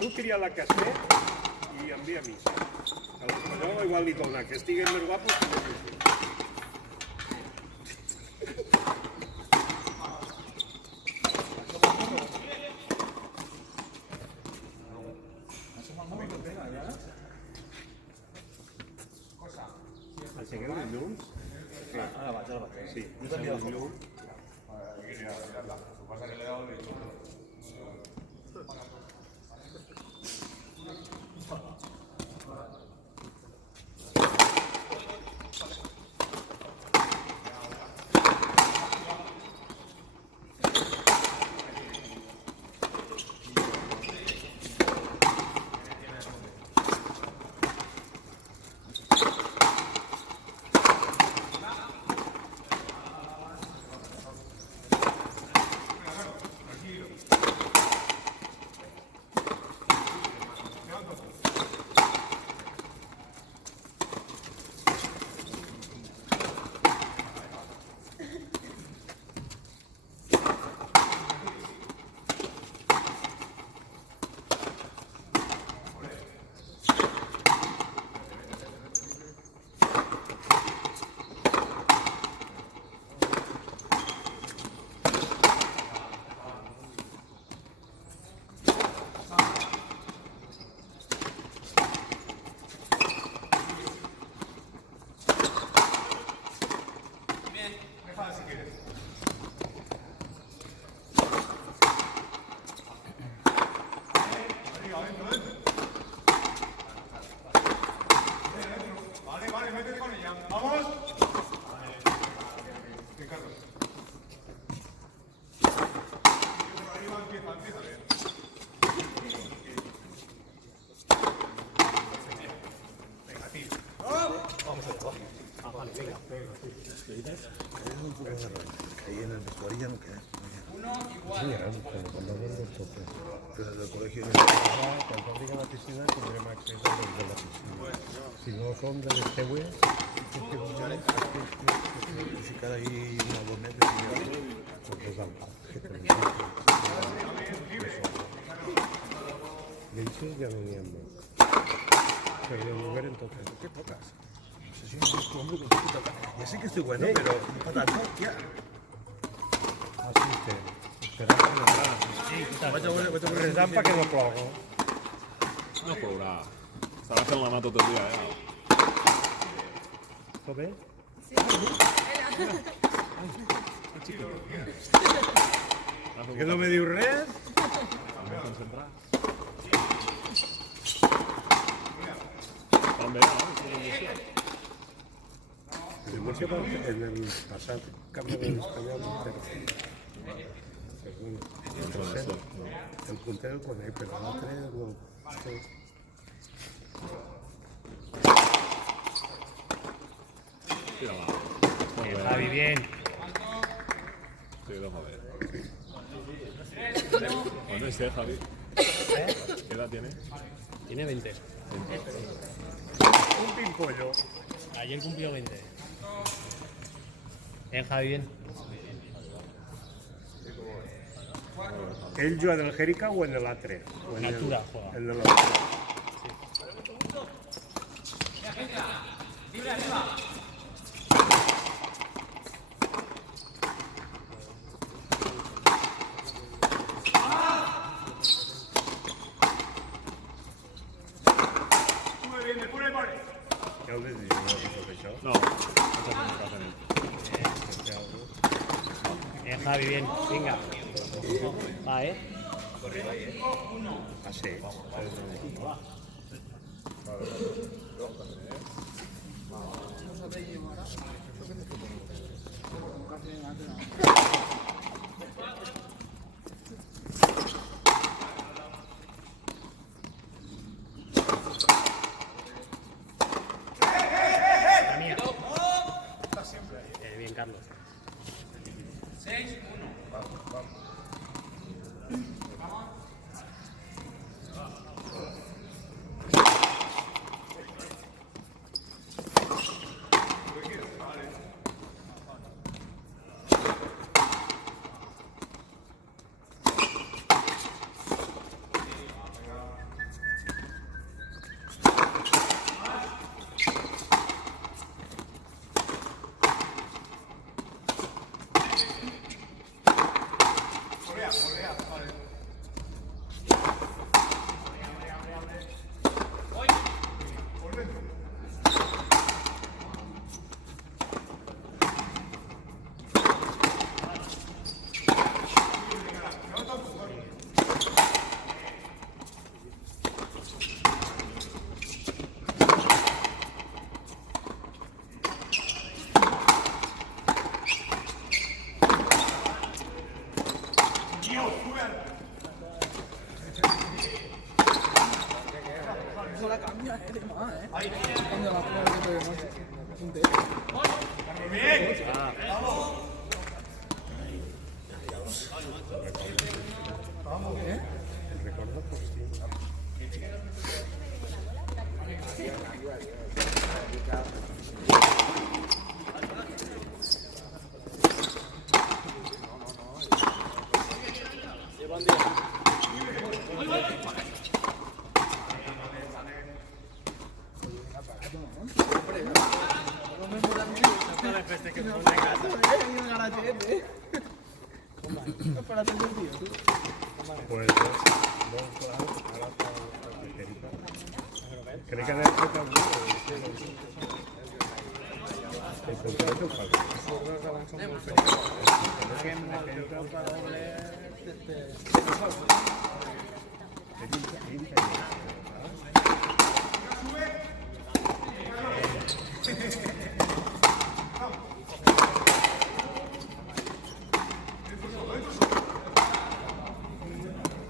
Tu tria la que has fet i envia missa. L'Espanyol igual li torna, que estiguen més guapos que més difícils. Aixequem els llums? Ara vaig. Sí, aixequem els llums. Ahí en el vestuario ya no queda. Pero del colegio Cuando abren la piscina tendrem accés a los de la piscina. Si no son del Estehue, ficar ahí una boneta pues es al parque. D'ells ja no n'hi ha més. Però de lloguer en tot cas. ¿Qué pocas? No sé si no es tu hombre con tu puta cara. Ya sé que estoy bueno, pero para tanto, ya. Així que esperar que no plogui. Resant perquè no plogo. No plourà. Estarà fent la mà tot el dia, Tot bé? Que no me diu res? Molt concentrat. També, En el passat campionat espanyol, però el punter el conec, però l'altre no. Javi, bien. Sí, vamos a ver. Bueno, ese Javi. ¿Qué edad tiene? Tiene 20. Un pimpollo. Ayer cumplió 20. Bien, Javi, bien. Ell juga del Jerica o en l'altre? En altura juega. En l'altre. Ja ho dic, tot això. No, no se tiene que hacer. Bien, Javi, bien. Venga. Va, Ah, sí. La mía. Bien, Carlos. 6-1. Cuando la prueba que te vemos. Un té. El recuerdo por sí. Espérate, tío. Pues no, ahora para ligerita. ¿Cree que debe ser también? El contrato para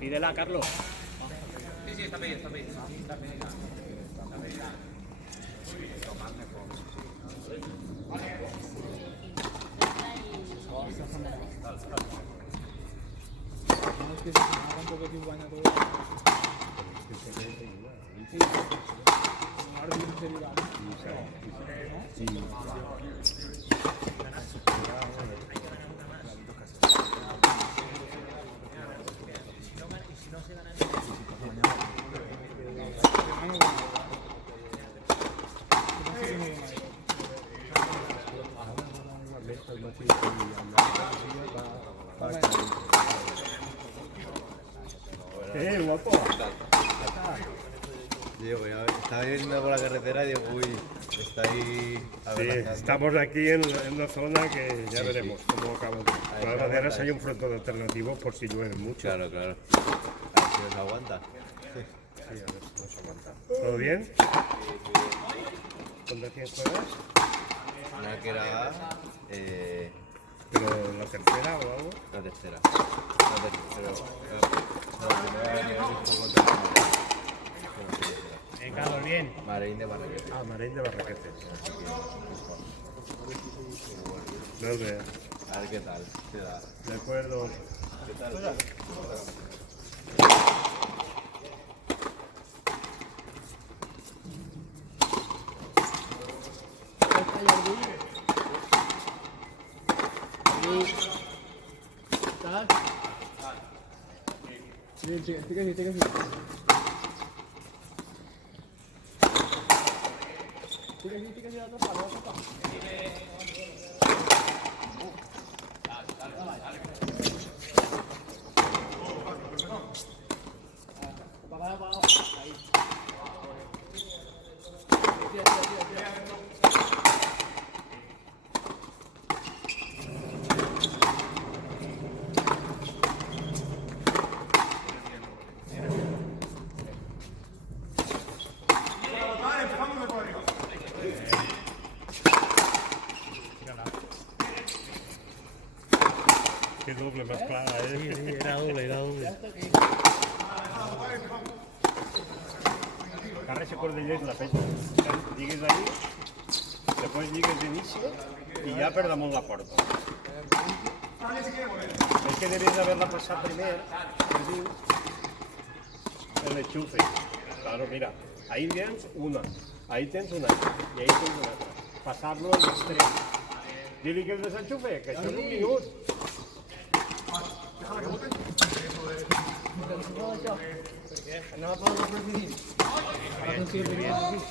Pídela, Carlos. Es que se me un poco de guana todo. Ahora bien se dirá. Guapo. Diego, ya estaba yendo por la carretera y digo, uy, está ahí. Sí, estamos aquí en una zona que ya veremos cómo acaba. De todas maneras hay un frontón alternativo por si llueve mucho. Claro, claro. A ver si nos aguanta. Sí, a ver si nos aguanta. ¿Todo bien? ¿Dónde tienes juegas? Una que era. ¿Pero la tercera o algo? La tercera. La primera nivel un poco contra. Carlos, bien. Marín de Barraquete. Ah, Marín de Barraquete. No veo. A ver qué tal. ¿Qué da? De acuerdo. ¿Qué tal? Sí, sí, sí que sí. Qué doble más clara, ¿eh? Sí, era doble. Carrer se cordillers la peça. Lligues ahí, després lligues d'inici i ja per damunt la porta. És que devies d'haver-la passat primer, per dir, el enchufe. Claro, mira, ahí tens una, ahí tens una i ahí tens una altra. Passar-lo a l'extrem. Dir-li que el desenxufe, que això és un minut.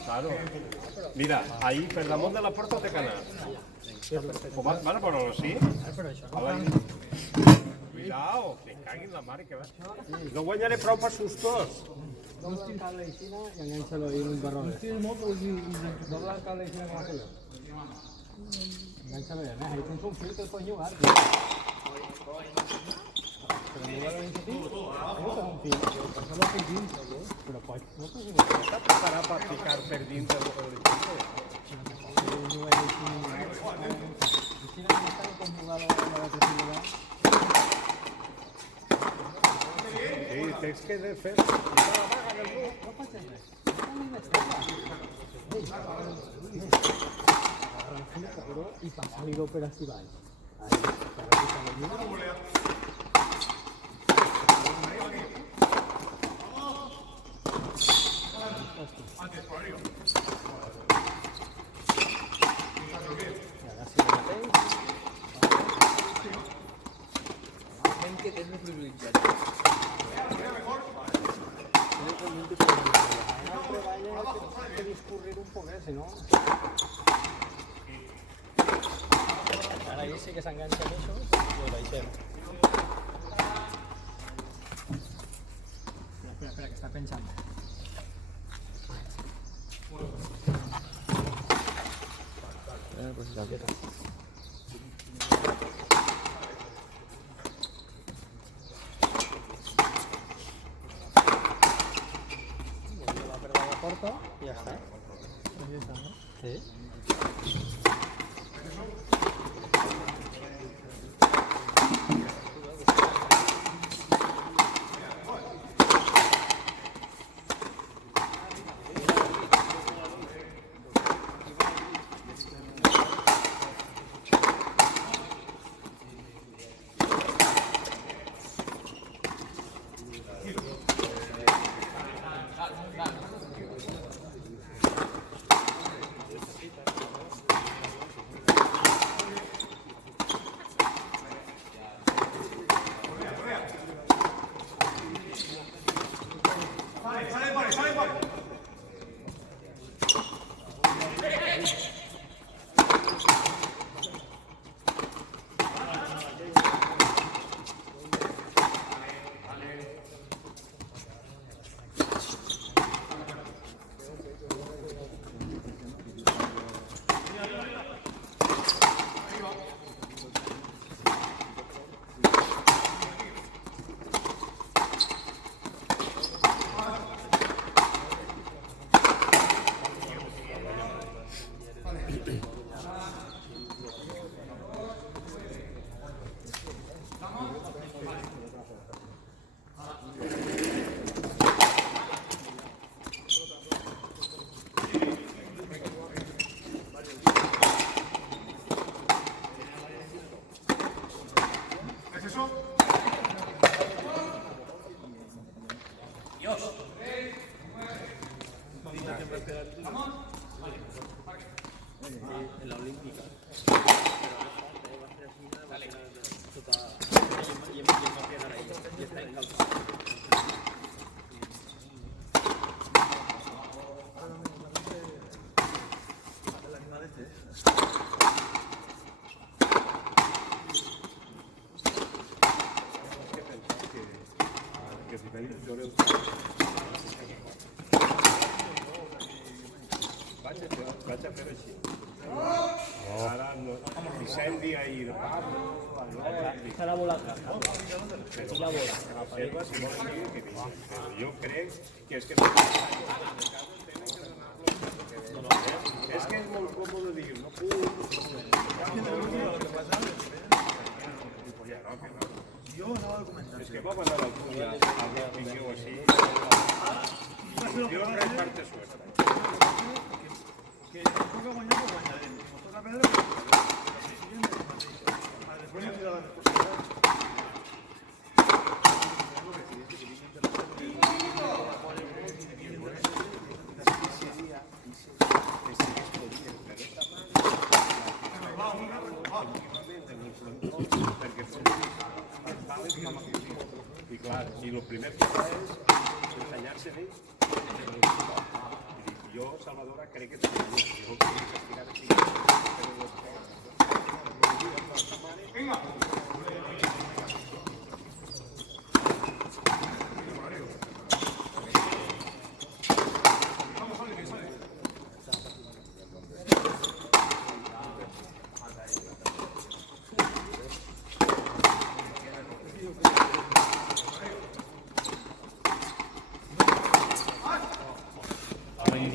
Claro. Mira, ahí per damunt de la porta té que anar. Van a ponerlo así? Cuidao, que caguin la mare que va. No guanyaré prou per sustos. Dobla el cable de China y enganchalo ahí en un barrón. Dobla el cable de China con la pelo. Enganchalo bien, ahí tienes un filtro de coño, ¿vale? Pero no va a venir así. Eso es un filtro. Pasalo por dentro, ¿no? Pero pues, no te digo. Està preparat per ficar per dins el enchufe? No va a decir. China no está conjugado con la electricidad. Sí, que és que he de fer... I la vaga del grup. No passa res. No ni m'estava. Arrancar el cabró i passar-li l'operació baix. Ahí, para que se lo mire. Que tens més privilegiat. Que discurrir un poc, si no... Ara ja sí que s'enganxen això, i ho deixem. Espera, que està pensant. Pues la quieta. Porta y ya está. Ahí está, ¿no? Sí. En la olímpica. Y está en calzado. Que si tenim lloreu... Vaig a fer així. Ara no... Incendi ahir de Pablo... Serà volar la bola. Selva, si vols dir, que dic, però jo crec que és que... És que és molt còmode dir, no puc... Jo anava a comentar. És que vam anar al punt a l'opinió així. Jo reparte suerte. Que ens toca guanyar, pues guanyarem. Si ens toca perdre, pues perdrem. Després no tira la responsabilitat. I clar, i el primer que fa és ensenyar-se d'ell. Jo, Salvadora, crec que jo crec castigar així. Vinga!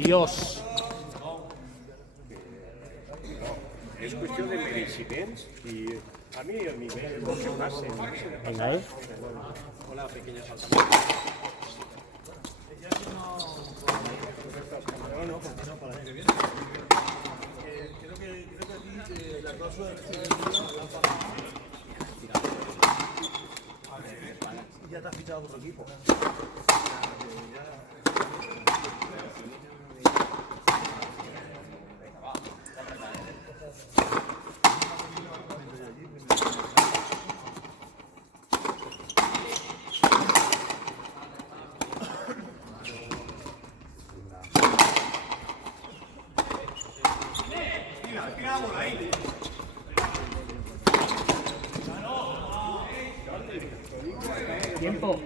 Dios. És qüestió de mereixements i a mi el nivell, el que passa... Venga, Hola, pequeña falta. Ya te has fichado otro equipo. Tiempo.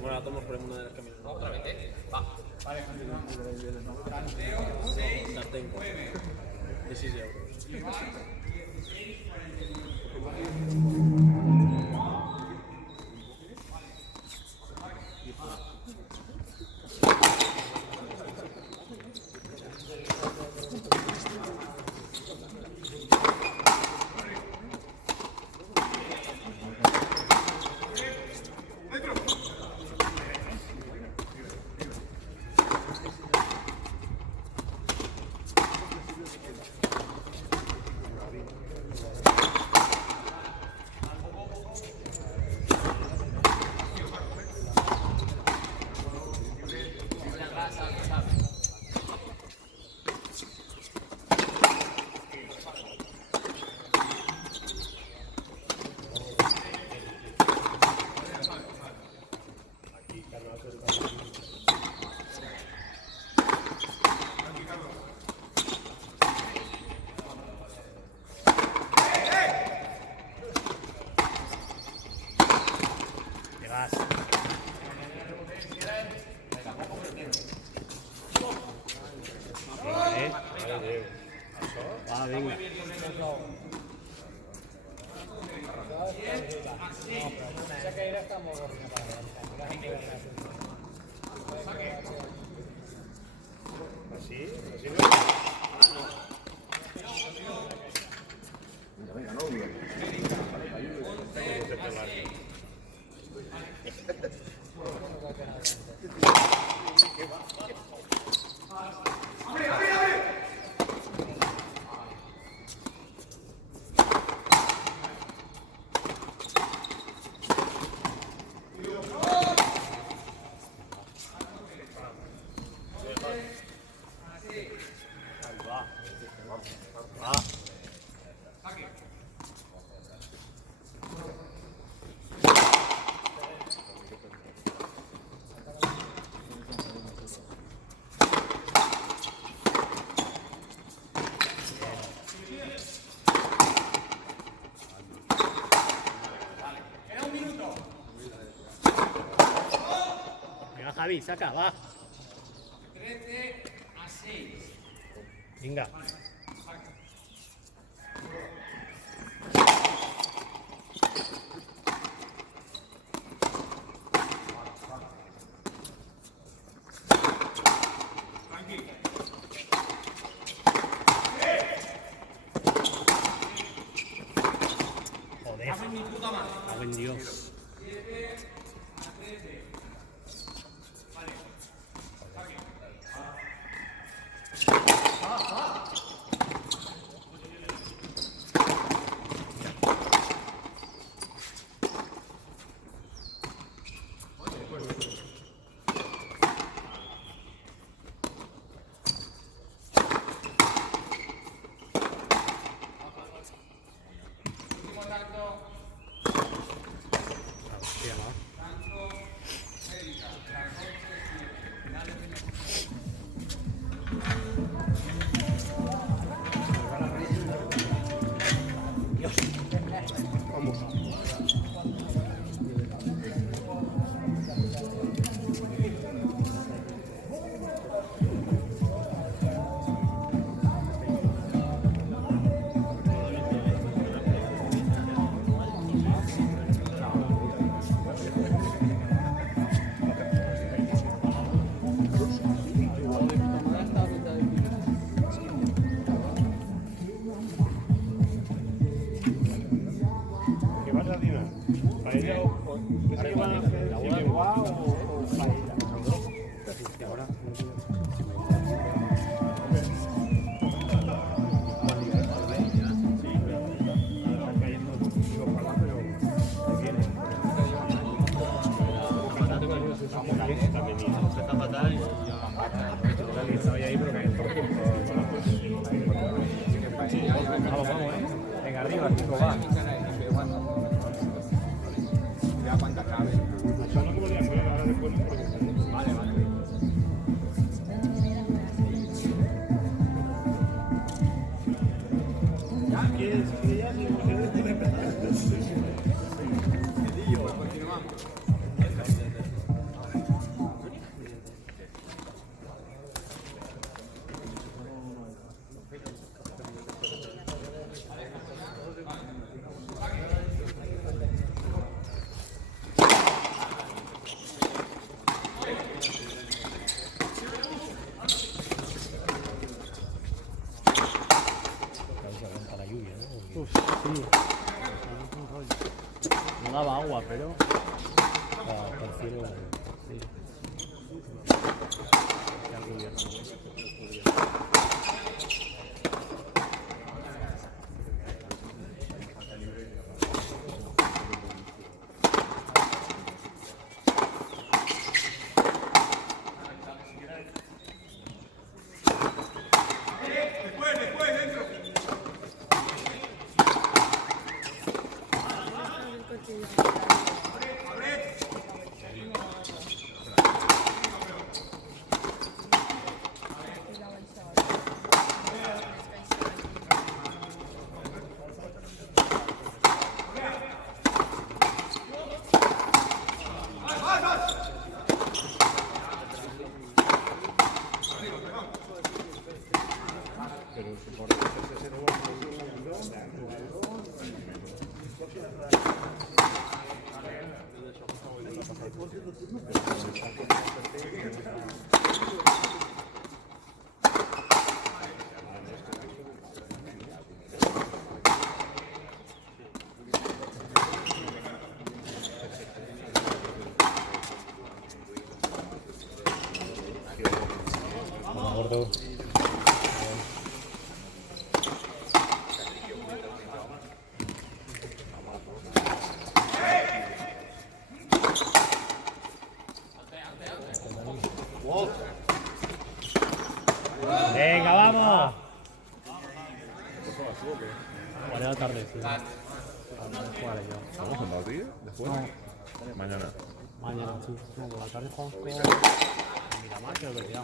Bueno, la tomo por el mundo de las camisas. Otra vez, va. Vale, sartén. De 6 euros. Va, venga. Así, así no. Venga, Javi, saca, va. 13-6. Venga. Joder. Cago en Dios. ¿Qué se llama? ¿Fideuá o paella? Venga, arriba, Kiko, va. No daba agua, pero prefiero Gordo. Venga, vamos. Vale, la tarde, sí. Jugaré yo. ¿Vamos en Madrid después? Mañana. Mañana, sí. No, por la tarde jugamos con Miramar, creo que ya.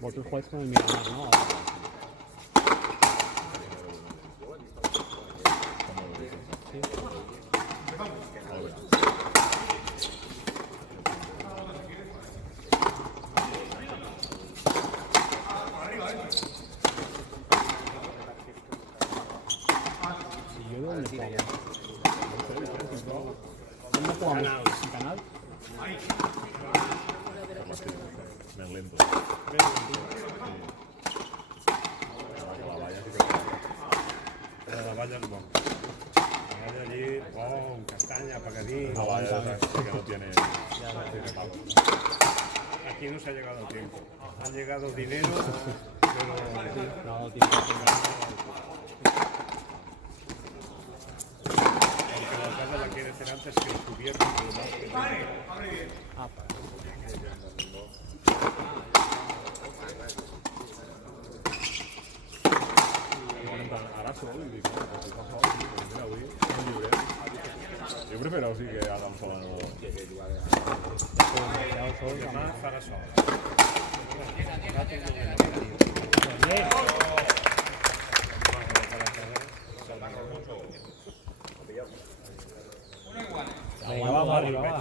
Vosotros jugáis con el Miramar, ¿no? ¿Y yo dónde juego? ¿Dónde jugamos? ¿En canal? Me lento. Pero la valla no. La valla allí, con castaña, pacadín. La valla sí que no tiene. Aquí no se ha llegado a tiempo. Han llegado dinero, pero No, tiempo. porque la alcalde la quiere hacer antes que el cubierto y lo demás. Ah, Ara sol i dic, si fa sol, mira, avui és lliure. Jo prefiero sí que Adam Solano. Demà farà sol. venga, vamos arriba, va.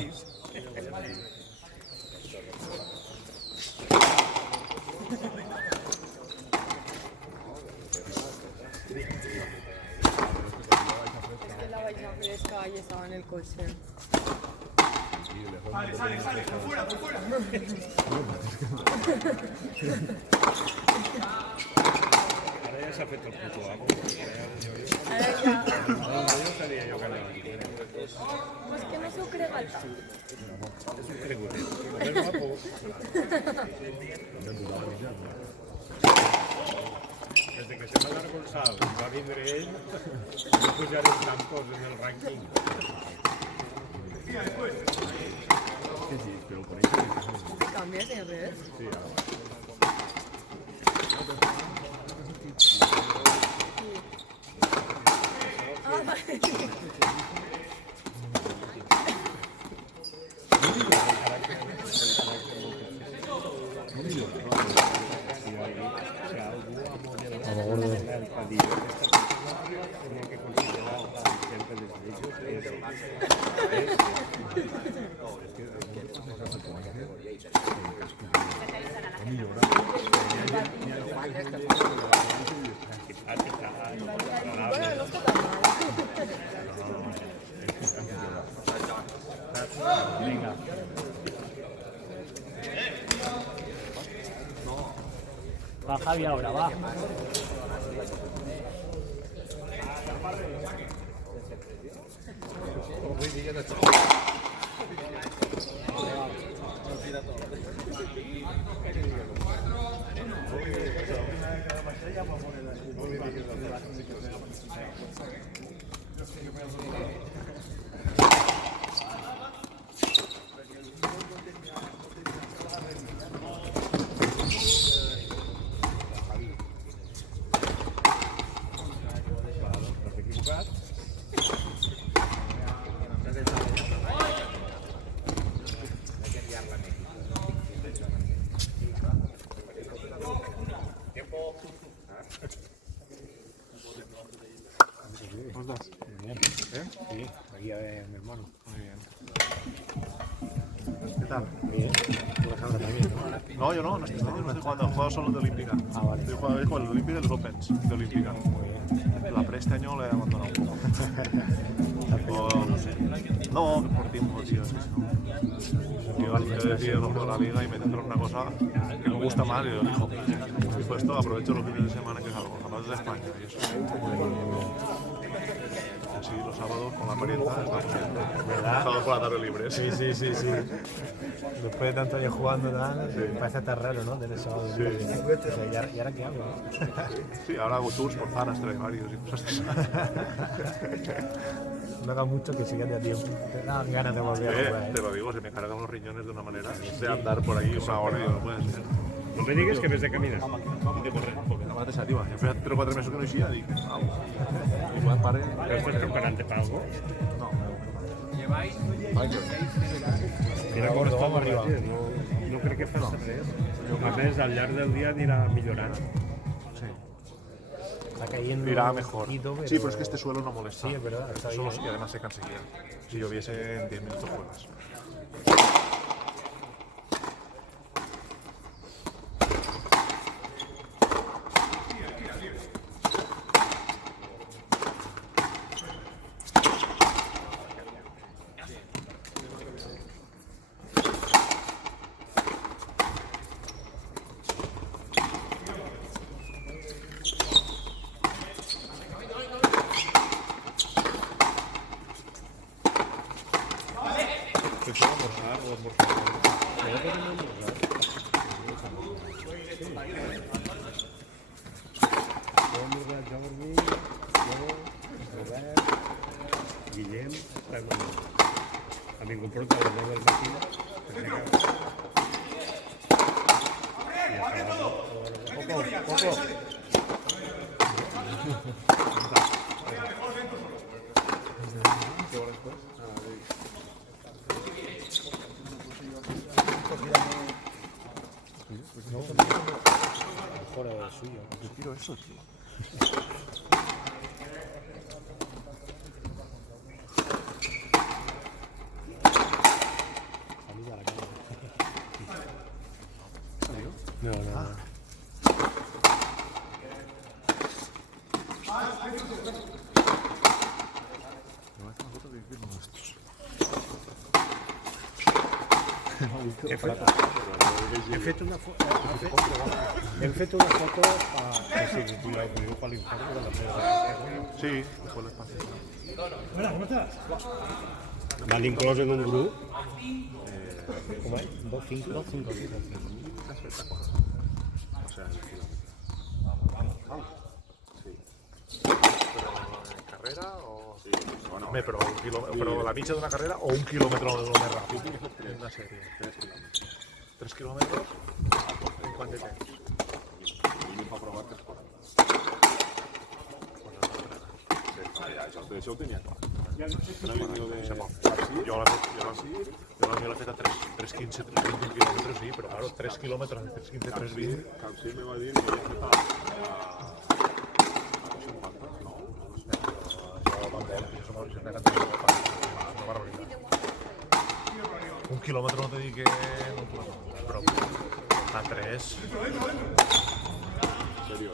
La valla fresca y estaba en el coche. I Ahora ya se ha fet el puto amo. Ara ja... Jo sabia jo que anava aquí. Pues que no s'ho crega tant. És un cregutet. Com és guapo. Des de que se va dar Gonçal va vindre ell, va pujar els campos en el rànquing. Sí, però per això... Canvies de res. Sí, ara. Ah, vale. Bueno, no està tan mal. Vinga. Va, Javi, ahora, va. T'has equivocat? Sí, aquí a ver, mi hermano. Muy bien. ¿Qué tal? Bien. Tú vas ahora también, ¿no? No, yo no este año no estoy jugando, he jugado solo de Olímpica. Ah, vale. Estoy jugando con el Olímpica y los Opens de Olímpica. La pre este año la he abandonado un poco. No sé. No, que por tiempo, tío. Es que si no. Yo he decidido no jugar la liga y me centro en una cosa que me gusta más y lo digo. Después esto aprovecho los fines de semana que salgo, jamás de España y eso. Así los sábados con la parienta estamos bien. Sábados por la tarde libres. Sí. Después de tantos años jugando, parece hasta raro, ¿no? Tener sábado. Sí. O sea, ¿y ahora qué hago? Sí, ahora hago tours por zonas, varios y cosas así. No hagas mucho que sigas de a tiempo. Te dan ganas de volver a jugar. Te lo digo, se me cargan los riñones de una manera de andar por ahí una hora y no puede ser. No me digues que ves de caminar. I de correr, perquè la mateixa, tio, ja feia 3 o 4 mesos que no eixia, dic, au. I quan pare... Però estàs preparant-te per algo? No. Mira com està borratge, no crec que faci res. A més, al llarg del dia anirà millorant. Está cayendo Irá un mejor. poquito, Sí, pero es que este suelo no molesta. Sí, es verdad, está Estos bien. solos y además se enseguida. Si lloviese en 10 minutos juegas. ¿Te puedo almorzar o almorzar? Guillem, a ningú porta a les 9 del matí. Poco. Mejor es suyo. Yo quiero eso, tío. Salida a la calle. No. Me va a hacer una foto de firma de estos. Hem fet una foto per l'informe de la meva. Sí, después les paso. M'han inclòs en un grup. Com és? 2-5. O sea, el kilómetro. Sí. ¿Pero en carrera o...? Sí, bueno, pero la mitja d'una carrera o un quilòmetre de lo més ràpid? Una sèrie. 3 quilòmetres? En quant de temps? Va provar 3:40. Això ho tenia clar. Yo la mía la feta 3.15, 3.20 kilómetros, sí, pero claro, 3 kilómetros, 3.15, 3.20. Capsí me va dir que ja està a 50, no? Una barbaritat. Un quilòmetre no te dic que no però a 3. En serio,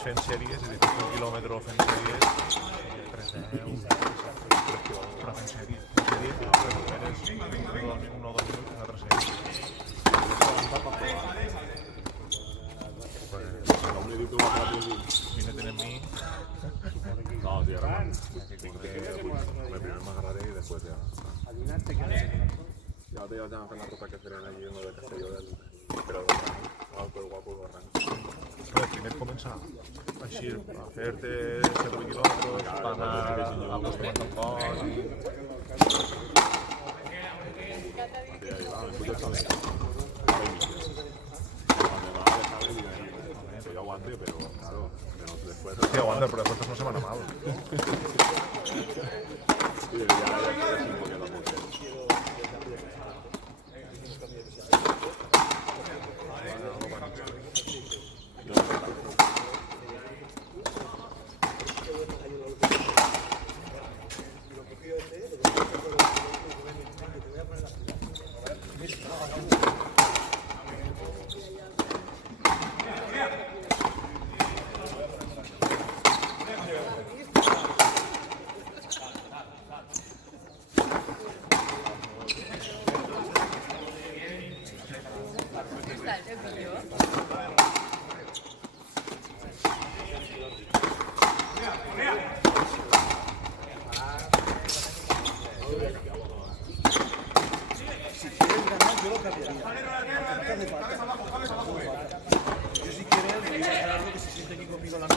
Fent sèries, és a dir, un quilòmetre fent sèries, 3 però fent sèries, un o dos minuts, una altra sèrie. no me dic que va ràpid. Vine en mi, No, sí, ara no. primer m'agarraré i després ja. Ja te vas a fer la ruta que farem allí en lo de Castelló del... Però el guapo del barranc. Però primer començar així, a fer-te 7 quilòmetres, per anar acostumant al cos i... Sí, ahí va, me escuchas saber. Cuando me va a dejar el día, que yo aguante, pero claro, pero después... Sí, aguanta, però després no se m'ha mal. Sí, ya quieres un poquito la moto.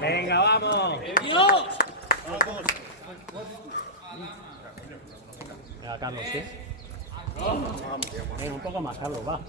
Venga, vamos. Venga, Carlos, ¿sí? Venga, un poco más, Carlos, va.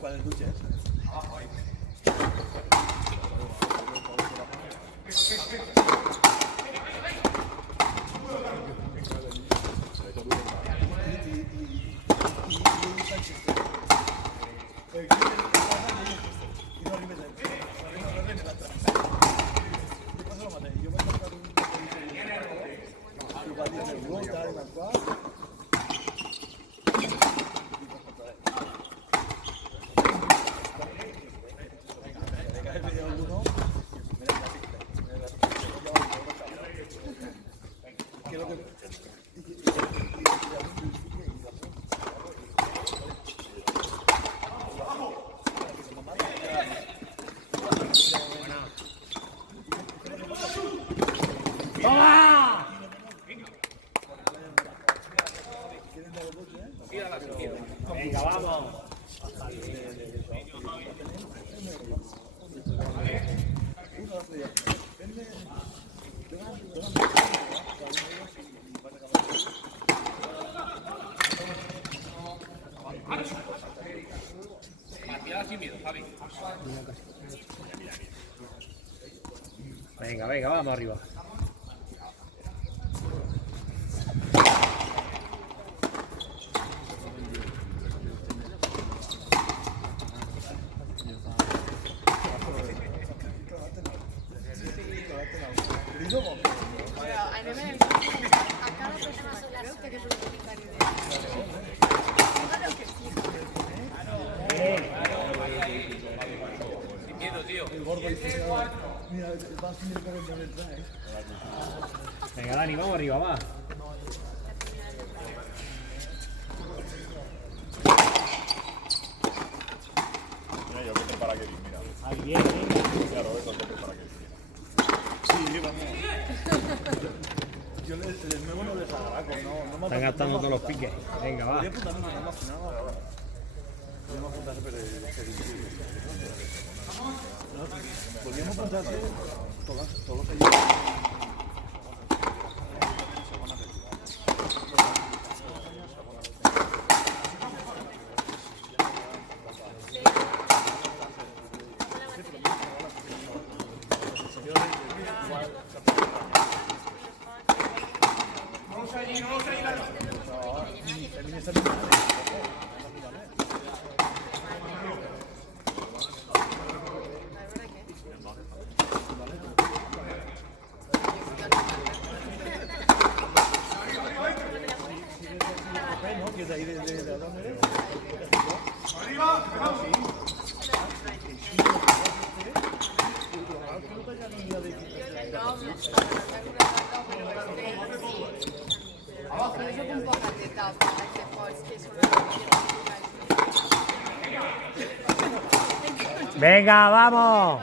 ¿Cuáles duches? Venga, venga, vamos arriba. A mí me a cada persona sola creo que es un comisario de lo que Sin miedo, tío. Venga, Dani, vamos arriba, va. Mira, yo que te para que mira. Ahí bien, venga. Claro, eso que te para que Están gastando todos los piques. Venga, va. Venga, vamos.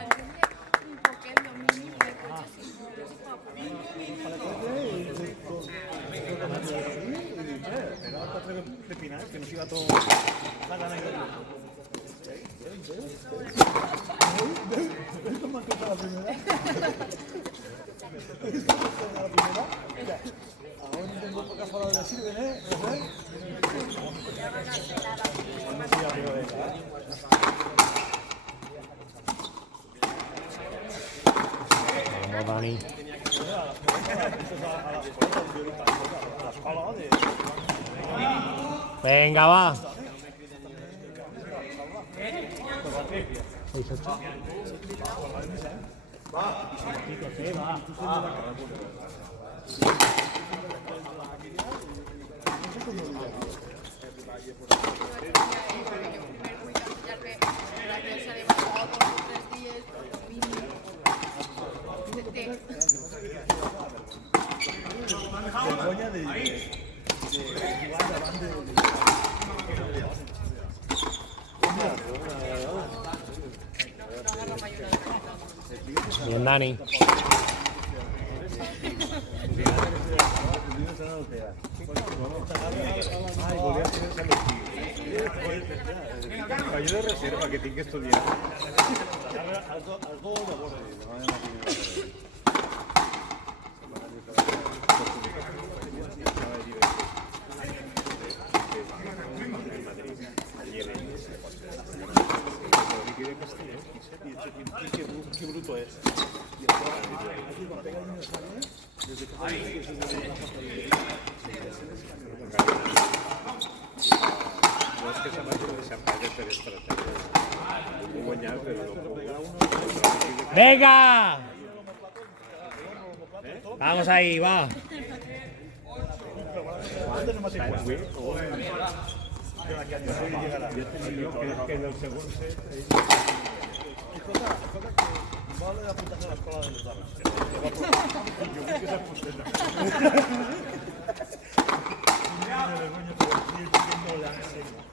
Vamos, Dani. Venga, va. 6-8. Bien, Dani. Yo de reserva que tinc que estudiar. Qué bruto es. No es que esa máquina de champaña per estratègia. Puc guanyar, però no puc. ¡Venga! Vamos ahí, va. Que en el segon set... Vale la punta de l'escola de les dones. Jo crec que és aposteta.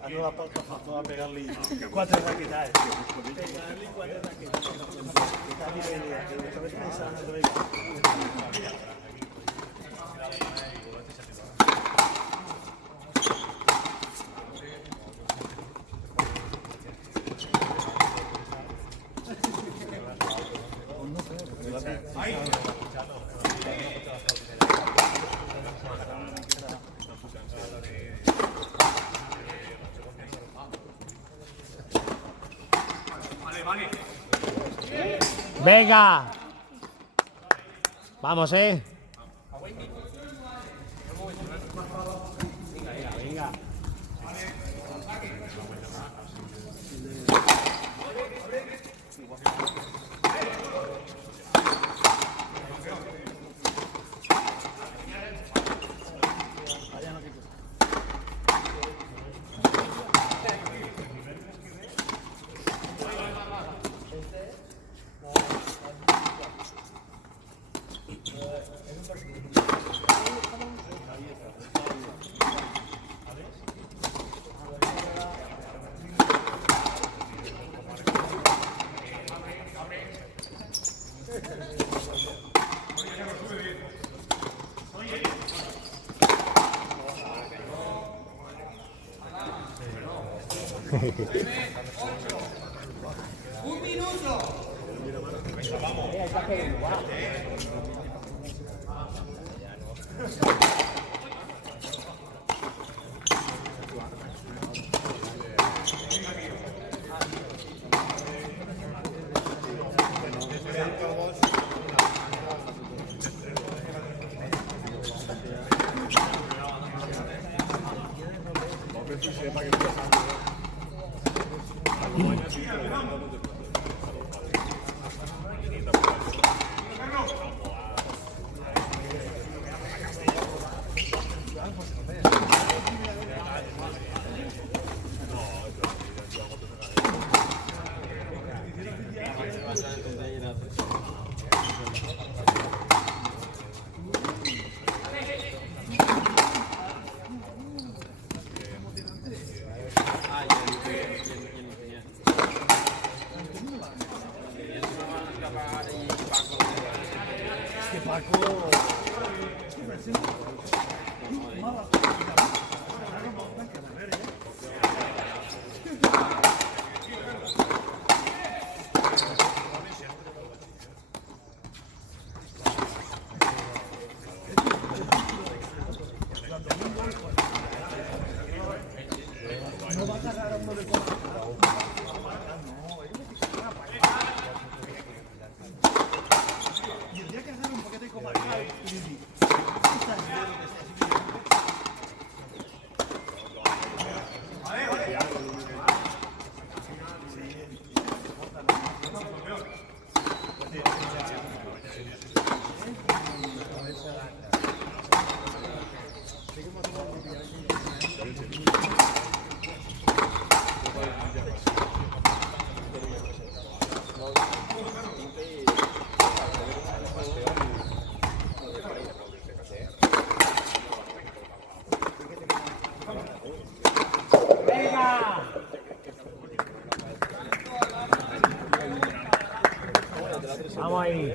No la pot no va pegar-li 4 raquetades. Pegar-li 4 raquetades. Vale. Venga. Vamos, Venga. Vamos ahí.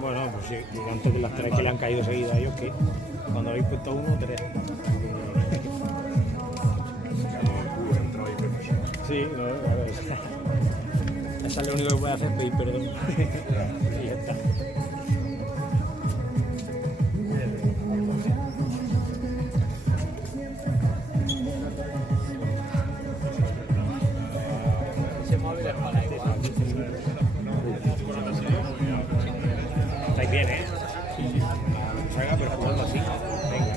Bueno, pues sí, antes de las tres que le han caído seguidas a ellos, que cuando habéis puesto uno, tres. Sí, no, a ver, esa es lo único que puede hacer, pedir perdón. Y ya está. Ese móvil es para igual. Estáis bien, ¿eh? Salga, pero jugando así. Venga,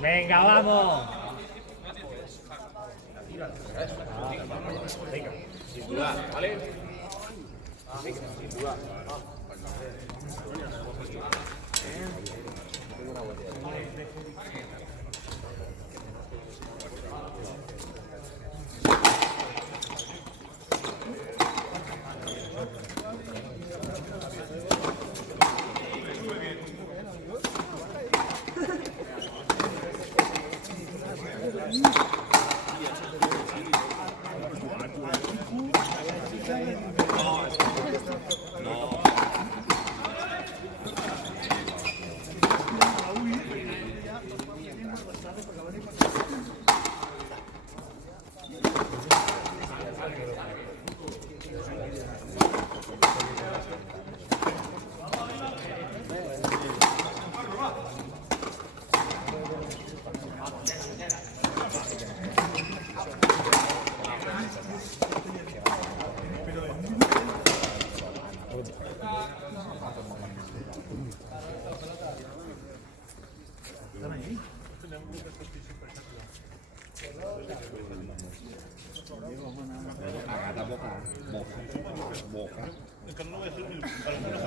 Venga, vamos.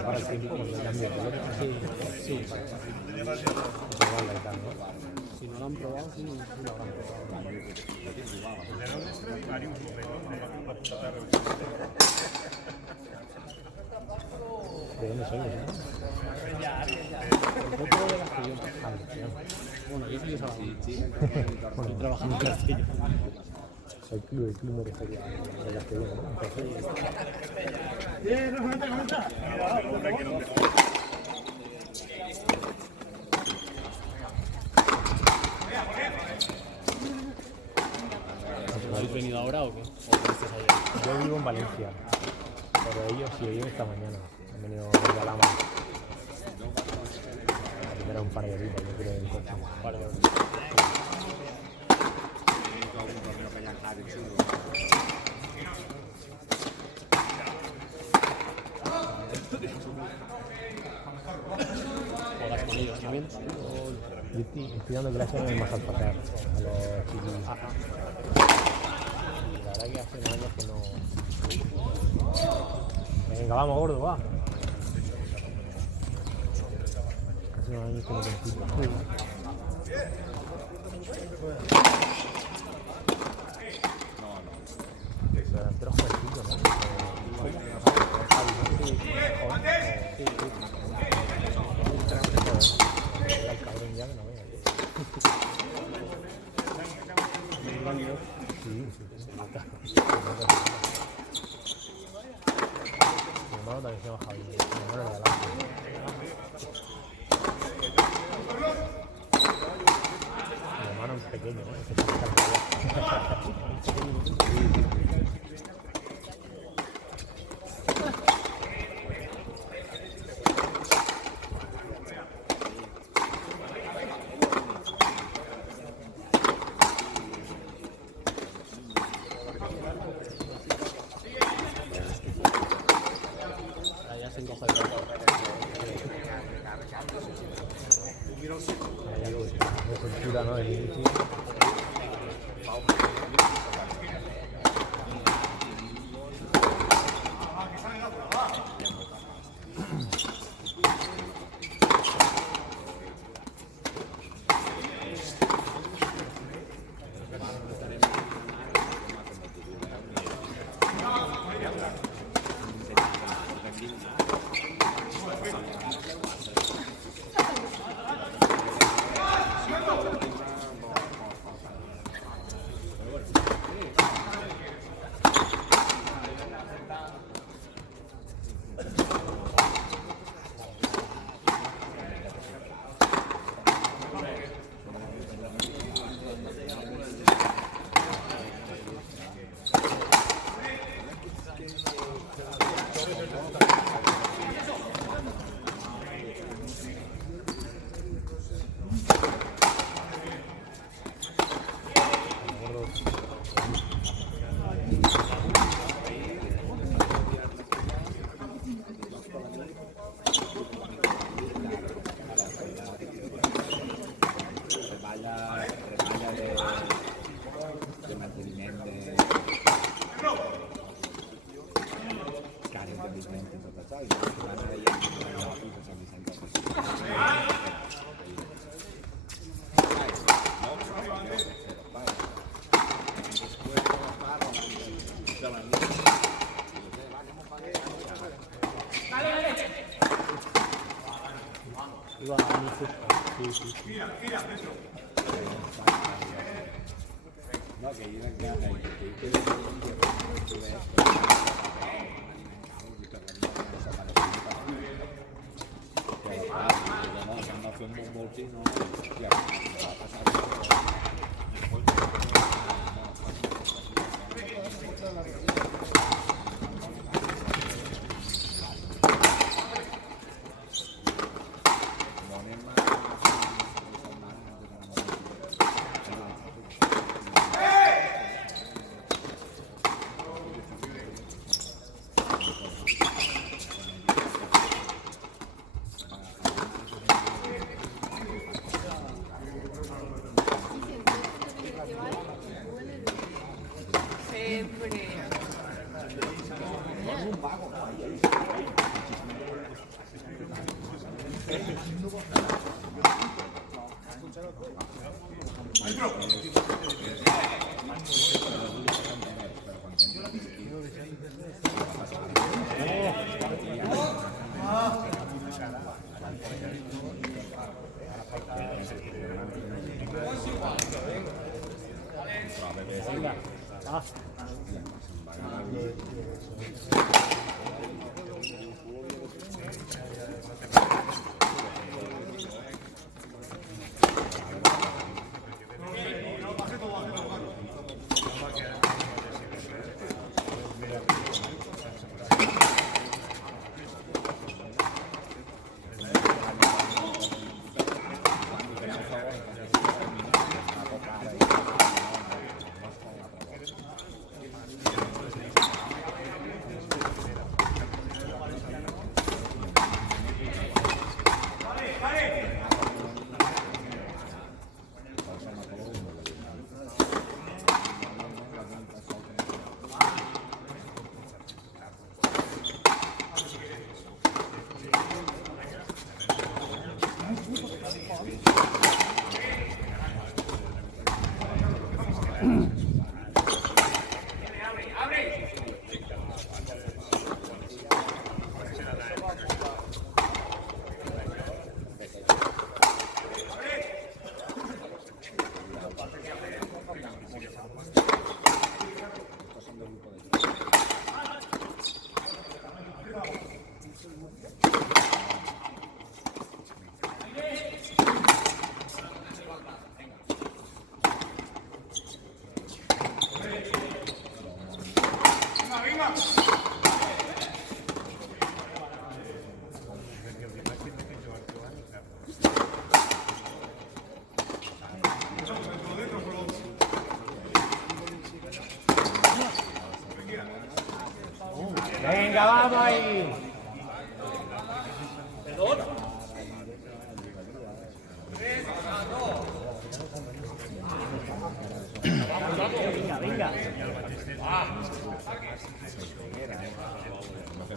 Ahora el tiempo cuando cambia de color. Sí. Probarla y tal, ¿no? Si no lo han probado, sí lo habrán probado. ¿De dónde soy? Un poco de Castellón. Bueno, yo soy de Bueno, yo trabajo en Castellón. Soy club de feria de Castellón, ¿no? ¿Habéis venido ahora o qué? Yo vivo en Valencia, pero ellos sí, ellos esta mañana han venido de Alama. A primera un par de horitas, yo creo, en coche. Un par de horitas. Estoy dando clases en el Mazalpacar a los chiquillos. Y la verdad que hace años que no... Venga, vamos, gordo, va. próximos años que no compito. Delantero jovencito, ¿no? El cabrón ya que no vea. Sí, mi hermano también se llama Javi. Mi hermano es de adelante. Mi hermano es pequeño, ¿no? Ese es allá se encoge el brazo. Ahí digo, de cultura, ¿no? El inicio. Iba a mi justo. Sí. No, que iba en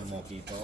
moquito.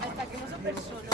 Hasta que no son personas.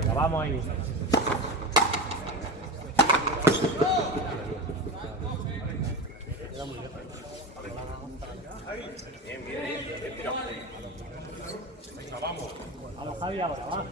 Venga, vamos ahí. Vamos, Javi, ahora, va.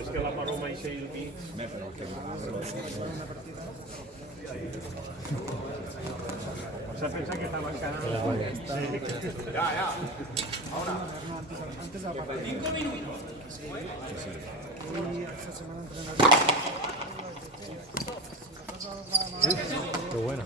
Es que la maroma y el vi. O sea, pensaba que estaban ganando. Ya. Ahora. Antes de la partida. 5 minutos. Y esta semana Qué bueno.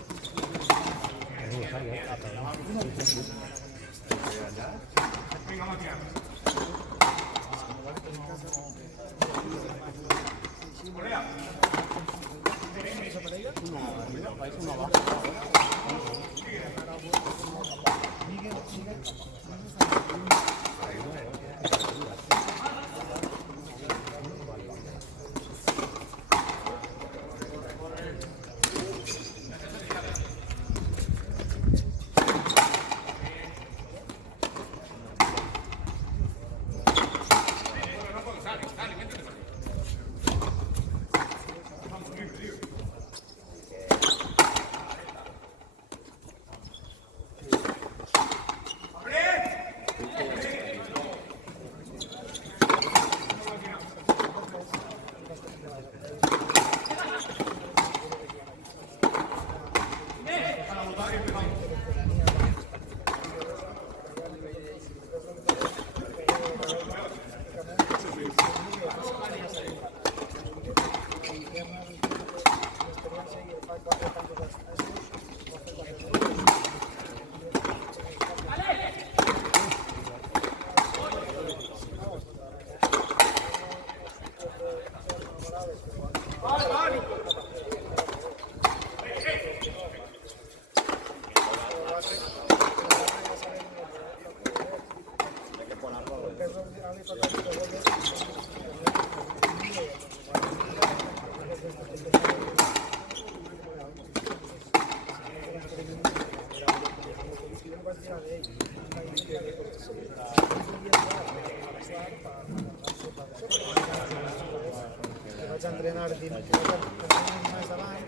Vaig a entrenar més avant.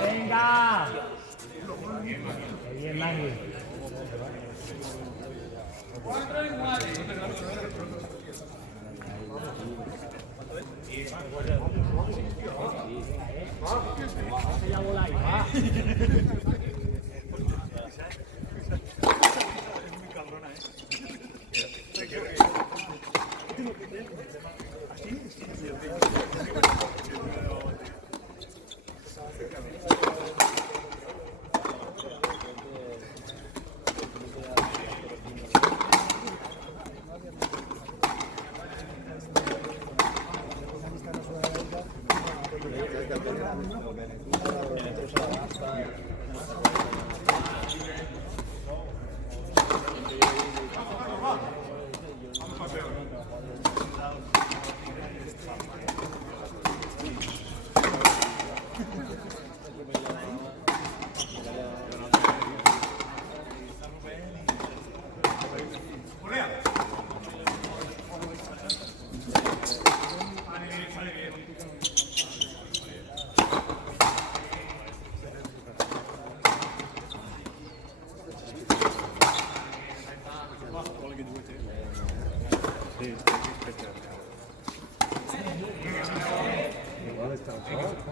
¡Venga! Qué bien, Langui. 4 y 9. La bola ahí, va.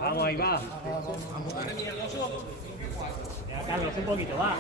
Vamos, ahí va. Ya, Carlos, un poquito, va.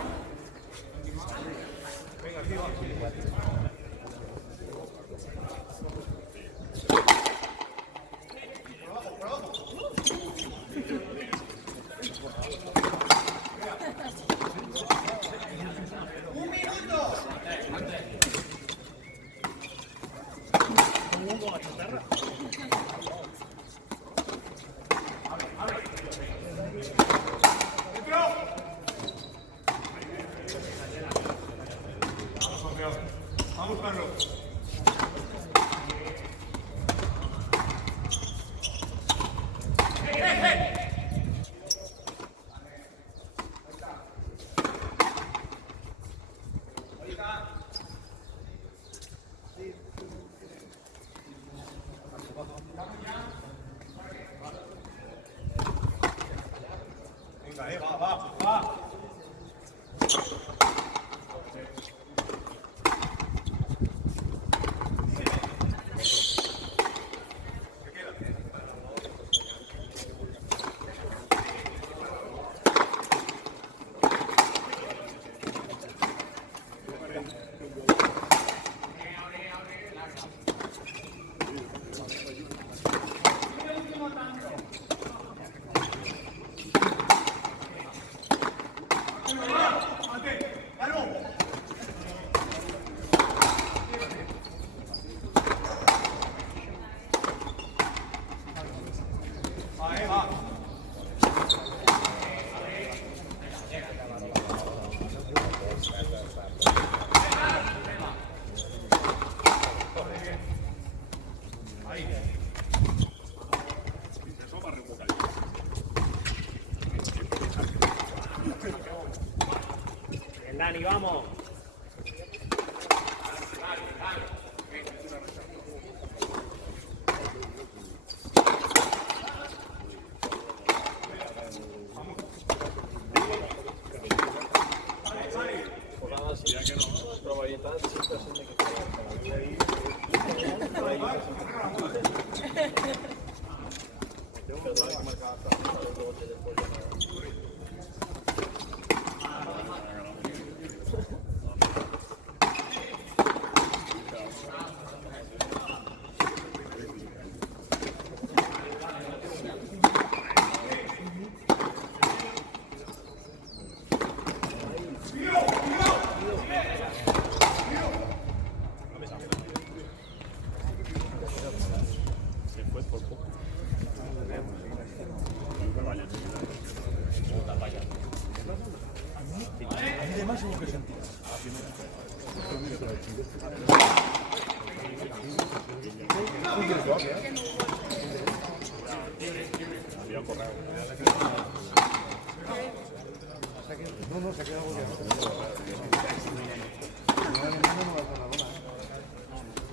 Vamos, Carlos. Venga, va. Bien, Dani, vamos.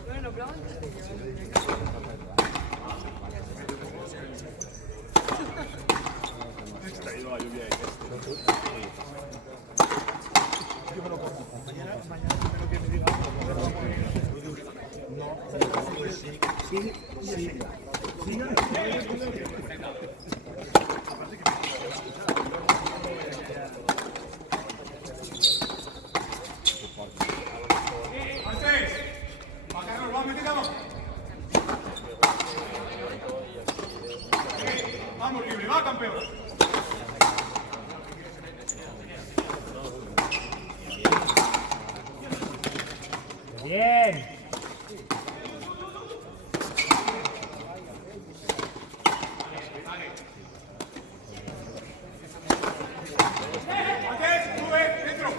Bueno, pero antes de Vamos, libre, va, campeón. Bien. Antes, sube, dentro.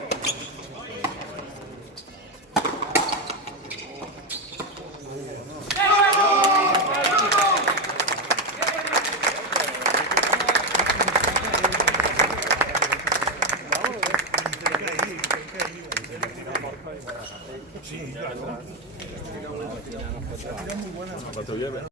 Cuando llueve.